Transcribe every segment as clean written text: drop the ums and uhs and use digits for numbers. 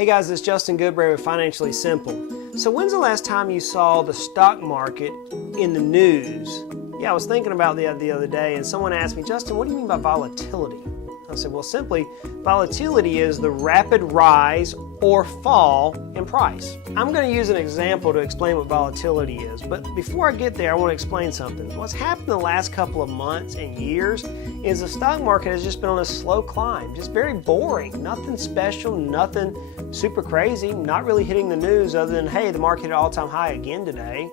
Hey guys, it's Justin Goodbread with Financially Simple. So when's the last time you saw the stock market in the news? Yeah, I was thinking about the other day and someone asked me, Justin, what do you mean by volatility? I said, well, simply, volatility is the rapid rise or fall in price. I'm going to use an example to explain what volatility is, but before I get there, I want to explain something. What's happened the last couple of months and years is the stock market has just been on a slow climb, just very boring, nothing special, nothing super crazy, not really hitting the news other than, hey, the market hit an all-time high again today.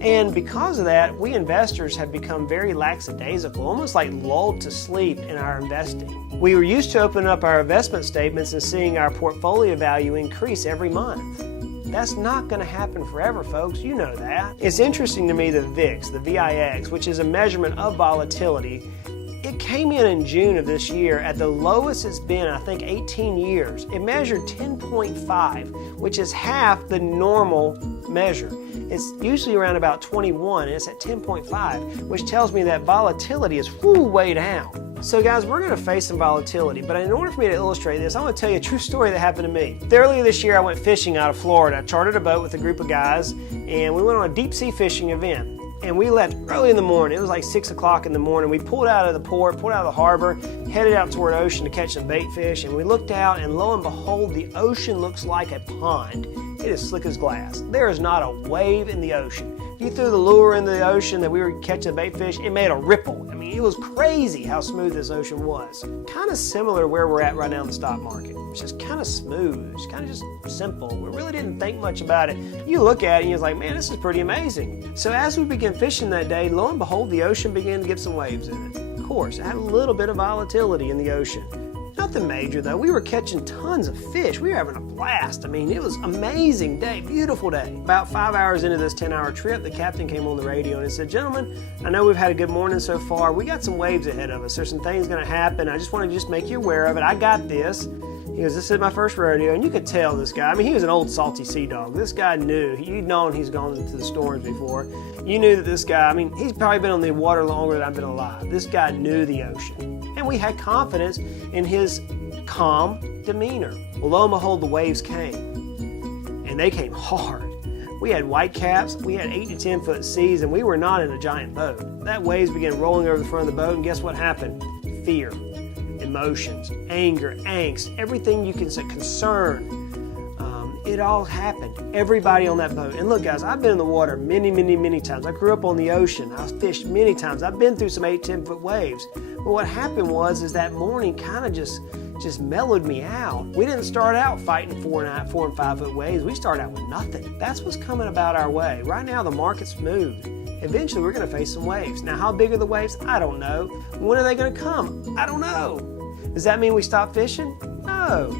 And because of that, we investors have become very lackadaisical, almost like lulled to sleep in our investing. We were used to opening up our investment statements and seeing our portfolio value increase every month. That's not going to happen forever, folks. You know that. It's interesting to me the VIX, the VIX, which is a measurement of volatility. It came in June of this year at the lowest it's been, I think, 18 years. It measured 10.5, which is half the normal measure. It's usually around about 21, and it's at 10.5, which tells me that volatility is way down. So guys, we're going to face some volatility, but in order for me to illustrate this, I want to tell you a true story that happened to me. Earlier this year, I went fishing out of Florida. I chartered a boat with a group of guys, and we went on a deep sea fishing event. And we left early in the morning. It was like 6 o'clock in the morning. We pulled out of the port, pulled out of the harbor, headed out toward the ocean to catch some bait fish, and we looked out, and lo and behold, the ocean looks like a pond. It is slick as glass. There is not a wave in the ocean. If you threw the lure into the ocean that we were catching bait fish, it made a ripple. I mean, it was crazy how smooth this ocean was. Kind of similar to where we're at right now in the stock market. It's just kind of smooth, it's kind of just simple. We really didn't think much about it. You look at it and you're like, man, this is pretty amazing. So as we began fishing that day, lo and behold, the ocean began to get some waves in it. Of course, it had a little bit of volatility in the ocean. Nothing major though. We were catching tons of fish. We were having a blast. I mean, it was an amazing day, beautiful day. About 5 hours into this 10-hour trip, the captain came on the radio and said, gentlemen, I know we've had a good morning so far. We got some waves ahead of us. There's some things going to happen. I just want to make you aware of it. I got this. He goes, this is my first rodeo, and you could tell this guy, I mean, he was an old salty sea dog. This guy knew, you'd known he's gone into the storms before. You knew that this guy, I mean, he's probably been on the water longer than I've been alive. This guy knew the ocean. And we had confidence in his calm demeanor. Well, lo and behold, the waves came. And they came hard. We had white caps, we had 8 to 10 foot seas, and we were not in a giant boat. That waves began rolling over the front of the boat, and guess what happened? Fear. Emotions, anger, angst, everything you can say, concern, it all happened. Everybody on that boat. And look guys, I've been in the water many times. I grew up on the ocean. I've fished many times. I've been through some 8, 10 foot waves. But what happened is that morning kind of just mellowed me out. We didn't start out fighting 4 and 5 foot waves. We started out with nothing. That's what's coming about our way. Right now the market's moved. Eventually we're going to face some waves. Now how big are the waves? I don't know. When are they going to come? I don't know. Does that mean we stop fishing? No.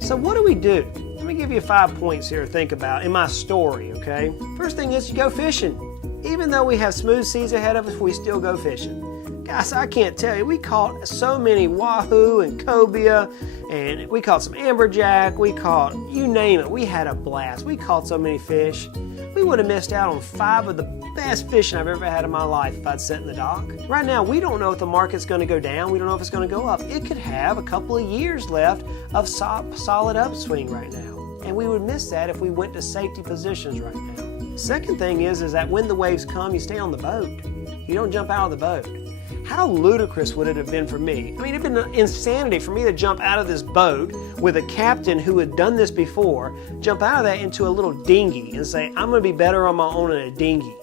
So what do we do? Let me give you 5 points here to think about in my story, okay? First thing is you go fishing. Even though we have smooth seas ahead of us, we still go fishing. Guys, I can't tell you, we caught so many wahoo and cobia, and we caught some amberjack, we caught, you name it, we had a blast. We caught so many fish. We would have missed out on 5 of the best fishing I've ever had in my life if I'd sat in the dock. Right now, we don't know if the market's going to go down. We don't know if it's going to go up. It could have a couple of years left of solid upswing right now. And we would miss that if we went to safety positions right now. Second thing is that when the waves come, you stay on the boat. You don't jump out of the boat. How ludicrous would it have been for me? I mean, it'd been insanity for me to jump out of this boat with a captain who had done this before, jump out of that into a little dinghy and say, I'm going to be better on my own in a dinghy.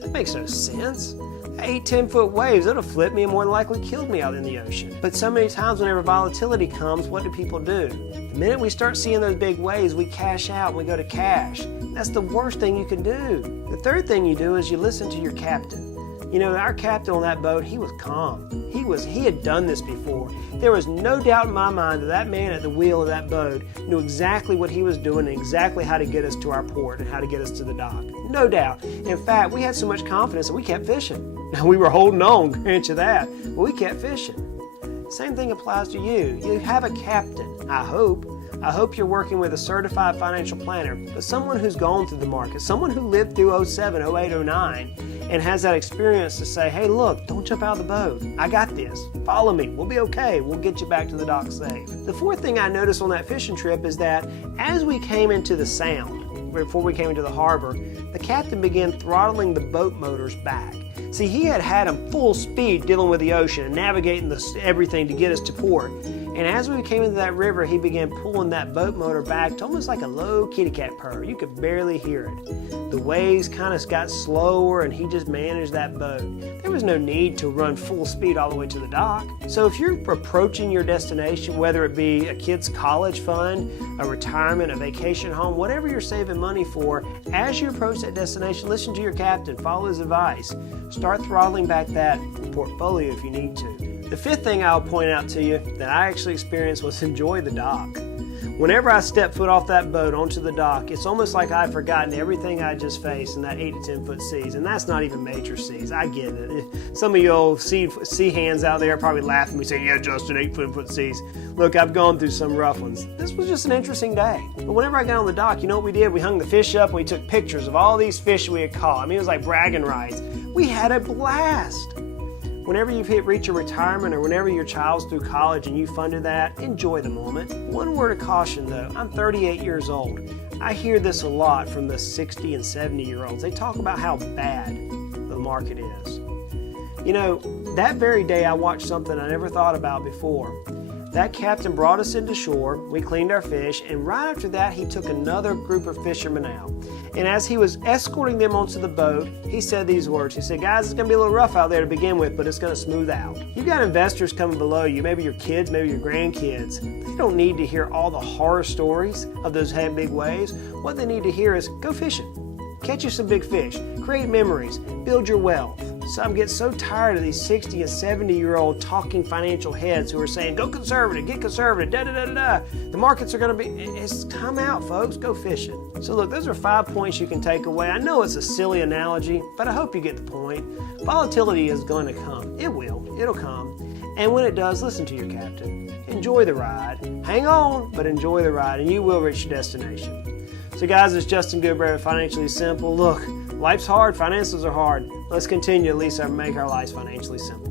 That makes no sense. 8, 10 foot waves, it'll flip me and more than likely kill me out in the ocean. But so many times whenever volatility comes, what do people do? The minute we start seeing those big waves, we cash out and we go to cash. That's the worst thing you can do. The third thing you do is you listen to your captain. You know, our captain on that boat, he was calm. He had done this before. There was no doubt in my mind that that man at the wheel of that boat knew exactly what he was doing and exactly how to get us to our port and how to get us to the dock. No doubt. In fact, we had so much confidence that we kept fishing. Now, we were holding on, grant you that, but we kept fishing. Same thing applies to you. You have a captain, I hope, I hope you're working with a certified financial planner, but someone who's gone through the market, someone who lived through 07, 08, 09, and has that experience to say, hey, look, don't jump out of the boat. I got this. Follow me. We'll be okay. We'll get you back to the dock safe. The fourth thing I noticed on that fishing trip is that as we came into the sound, before we came into the harbor, the captain began throttling the boat motors back. See, he had them full speed dealing with the ocean and navigating everything to get us to port. And as we came into that river, he began pulling that boat motor back to almost like a low kitty cat purr. You could barely hear it. The waves kind of got slower and he just managed that boat. There was no need to run full speed all the way to the dock. So if you're approaching your destination, whether it be a kid's college fund, a retirement, a vacation home, whatever you're saving money for, as you approach that destination, listen to your captain, follow his advice. Start throttling back that portfolio if you need to. The fifth thing I'll point out to you that I actually experienced was enjoy the dock. Whenever I step foot off that boat onto the dock, it's almost like I've forgotten everything I just faced in that 8 to 10 foot seas, and that's not even major seas. I get it. Some of you old sea hands out there are probably laughing at me saying, yeah, Justin, 8 foot seas. Look, I've gone through some rough ones. This was just an interesting day. But whenever I got on the dock, you know what we did? We hung the fish up and we took pictures of all these fish we had caught. I mean, it was like bragging rights. We had a blast. Whenever you reach your retirement or whenever your child's through college and you funded that, enjoy the moment. One word of caution though, I'm 38 years old. I hear this a lot from the 60 and 70-year-olds. They talk about how bad the market is. You know, that very day I watched something I never thought about before. That captain brought us into shore, we cleaned our fish, and right after that he took another group of fishermen out. And as he was escorting them onto the boat, he said these words. He said, guys, it's going to be a little rough out there to begin with, but it's going to smooth out. You've got investors coming below you, maybe your kids, maybe your grandkids. They don't need to hear all the horror stories of those big waves. What they need to hear is, go fishing. Catch you some big fish, create memories, build your wealth. So I'm getting so tired of these 60 and 70-year-old talking financial heads who are saying, go conservative, get conservative, da-da-da-da-da. The markets are going to be, it's time out, folks, go fishing. So look, those are 5 points you can take away. I know it's a silly analogy, but I hope you get the point. Volatility is going to come. It will. It'll come. And when it does, listen to your captain. Enjoy the ride. Hang on, but enjoy the ride, and you will reach your destination. So guys, it's Justin Goodbread with Financially Simple. Look, life's hard, finances are hard. Let's continue at least to make our lives financially simple.